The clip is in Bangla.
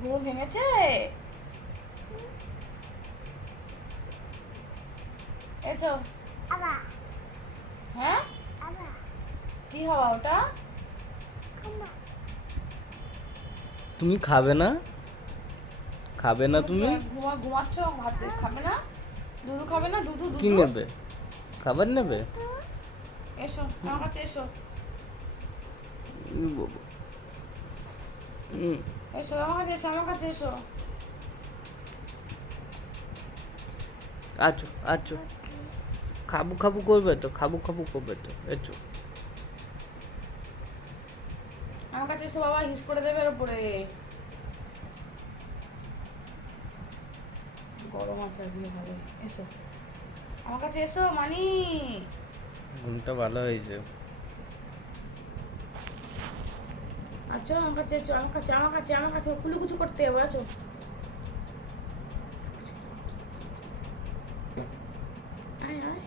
ঘুম ভেঙেছে? এসো। হ্যাঁ, কি হওয়া ওটা? তুমি খাবে না? খাবে না তুমি? ঘুমাচ্ছ, ভাত খাবে না? দুধু খাবে না? দুধু কি দুধু। নেবে? খাবার নেবে? এসো আমার কাছে এসো। বাবা। হুম। এসো আমার কাছে এসো, আমার কাছে এসো। আছো আছো, খাবু খাবু করবে তো, খাবু খাবু করবে তো, এসো। আমার কাছে এসো বাবা, হিস করে দেবে এর উপরে। গরম আছে আজকে ভালো। এসো আমার কাছে এসো মানি। ঘুমটা ভালো হয়েছে। আচ্ছা আমার কাছে এসো, আমার কাছে আমার কাছে আমার কাছে কুলুকুচু করতে হবে। আছো, আয় আয়।